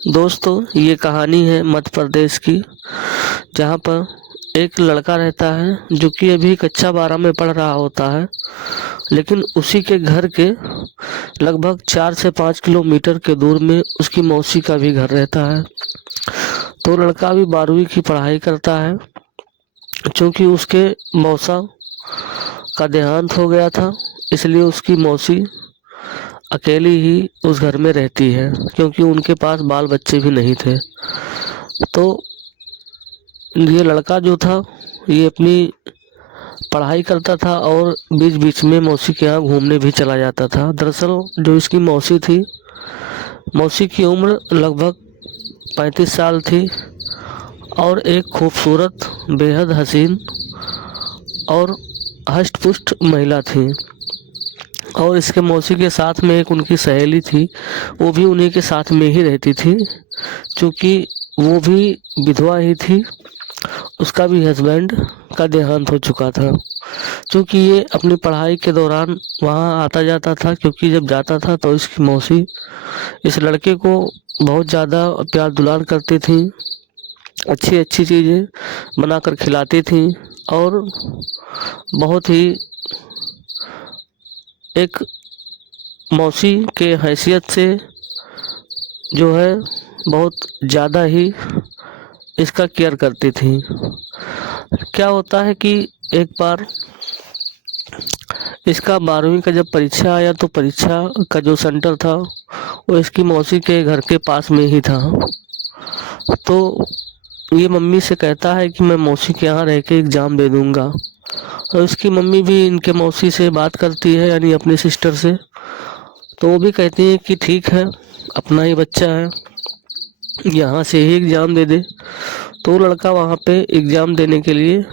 दोस्तों, ये कहानी है मध्य प्रदेश की, जहाँ पर एक लड़का रहता है जो कि अभी कक्षा 12 में पढ़ रहा होता है। लेकिन उसी के घर के लगभग 4 से 5 किलोमीटर के दूर में उसकी मौसी का भी घर रहता है। तो लड़का अभी 12वीं की पढ़ाई करता है। चूँकि उसके मौसा का देहांत हो गया था, इसलिए उसकी मौसी अकेली ही उस घर में रहती है, क्योंकि उनके पास बाल बच्चे भी नहीं थे। तो ये लड़का जो था, ये अपनी पढ़ाई करता था और बीच बीच में मौसी के यहाँ घूमने भी चला जाता था। दरअसल जो इसकी मौसी थी, मौसी की उम्र लगभग 35 साल थी और एक खूबसूरत, बेहद हसीन और हष्ट पुष्ट महिला थी। और इसके मौसी के साथ में एक उनकी सहेली थी, वो भी उन्हीं के साथ में ही रहती थी। क्योंकि वो भी विधवा ही थी, उसका भी हस्बैंड का देहांत हो चुका था। क्योंकि ये अपनी पढ़ाई के दौरान वहाँ आता जाता था, क्योंकि जब जाता था तो इसकी मौसी इस लड़के को बहुत ज़्यादा प्यार दुलार करती थी, अच्छी अच्छी चीज़ें बनाकर खिलाती थी और बहुत ही एक मौसी के हैसियत से जो है बहुत ज़्यादा ही इसका केयर करती थी। क्या होता है कि एक बार इसका 12वीं का जब परीक्षा आया, तो परीक्षा का जो सेंटर था वो इसकी मौसी के घर के पास में ही था। तो ये मम्मी से कहता है कि मैं मौसी के यहाँ रह के एग्ज़ाम दे दूँगा। और उसकी मम्मी भी इनके मौसी से बात करती है, यानी अपनी सिस्टर से। तो वो भी कहती है कि ठीक है, अपना ही बच्चा है, यहाँ से ही एग्ज़ाम दे दे। तो लड़का वहाँ पे एग्ज़ाम देने के लिए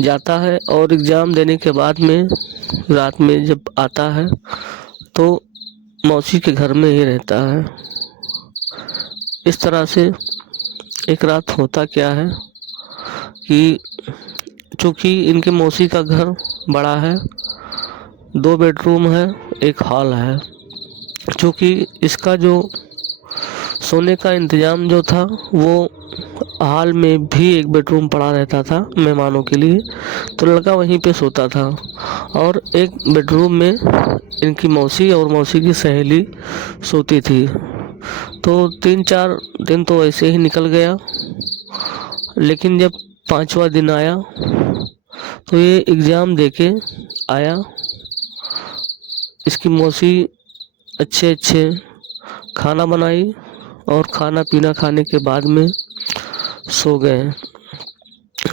जाता है और एग्ज़ाम देने के बाद में रात में जब आता है तो मौसी के घर में ही रहता है। इस तरह से एक रात होता क्या है कि चूँकि इनके मौसी का घर बड़ा है, 2 बेडरूम है, 1 हॉल है। चूँकि इसका जो सोने का इंतज़ाम जो था, वो हॉल में भी 1 बेडरूम पड़ा रहता था मेहमानों के लिए, तो लड़का वहीं पे सोता था। और 1 बेडरूम में इनकी मौसी और मौसी की सहेली सोती थी। तो 3-4 दिन तो ऐसे ही निकल गया। लेकिन जब 5वां दिन आया तो ये एग्ज़ाम देके आया। इसकी मौसी अच्छे अच्छे खाना बनाई और खाना पीना खाने के बाद में सो गए।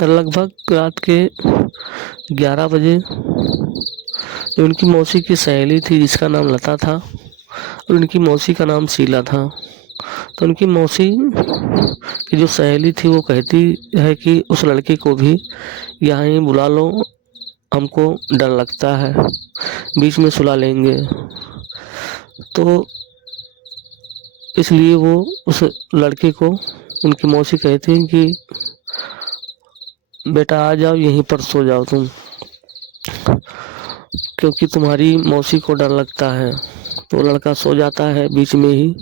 लगभग रात के 11 बजे जो उनकी मौसी की सहेली थी, जिसका नाम लता था और उनकी मौसी का नाम शीला था, तो उनकी मौसी की जो सहेली थी वो कहती है कि उस लड़के को भी यहाँ ही बुला लो, हमको डर लगता है, बीच में सुला लेंगे। तो इसलिए वो उस लड़के को उनकी मौसी कहती हैं कि बेटा आ जाओ, यहीं पर सो जाओ तुम, क्योंकि तुम्हारी मौसी को डर लगता है। तो लड़का सो जाता है बीच में ही।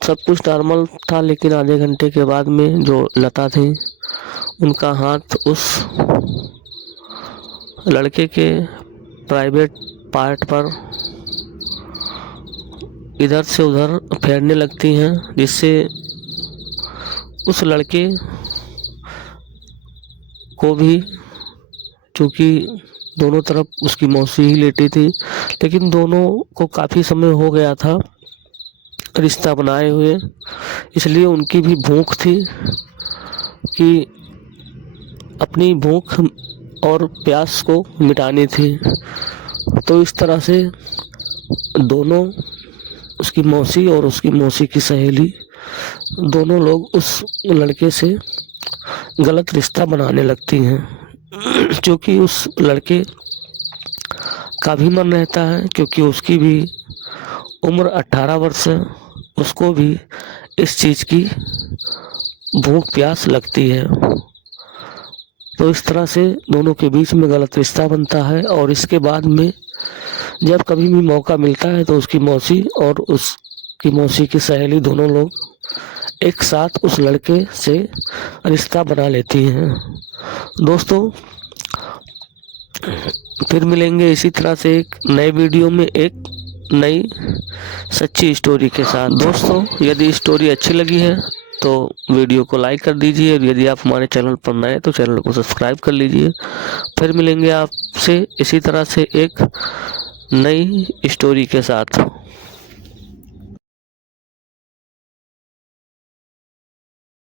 सब कुछ नॉर्मल था, लेकिन आधे घंटे के बाद में जो लता थी, उनका हाथ उस लड़के के प्राइवेट पार्ट पर इधर से उधर फेरने लगती हैं, जिससे उस लड़के को भी, चूँकि दोनों तरफ उसकी मौसी ही लेटी थी, लेकिन दोनों को काफ़ी समय हो गया था रिश्ता बनाए हुए, इसलिए उनकी भी भूख थी कि अपनी भूख और प्यास को मिटानी थी। तो इस तरह से दोनों, उसकी मौसी और उसकी मौसी की सहेली, दोनों लोग उस लड़के से गलत रिश्ता बनाने लगती हैं। क्योंकि उस लड़के का भी मन रहता है, क्योंकि उसकी भी उम्र 18 वर्ष है, उसको भी इस चीज़ की भूख प्यास लगती है। तो इस तरह से दोनों के बीच में गलत रिश्ता बनता है। और इसके बाद में जब कभी भी मौका मिलता है तो उसकी मौसी और उस की मौसी की सहेली दोनों लोग एक साथ उस लड़के से रिश्ता बना लेती हैं। दोस्तों फिर मिलेंगे इसी तरह से एक नए वीडियो में एक नई सच्ची स्टोरी के साथ। दोस्तों यदि स्टोरी अच्छी लगी है तो वीडियो को लाइक कर दीजिए और यदि आप हमारे चैनल पर नए तो चैनल को सब्सक्राइब कर लीजिए। फिर मिलेंगे आपसे इसी तरह से एक नई स्टोरी के साथ।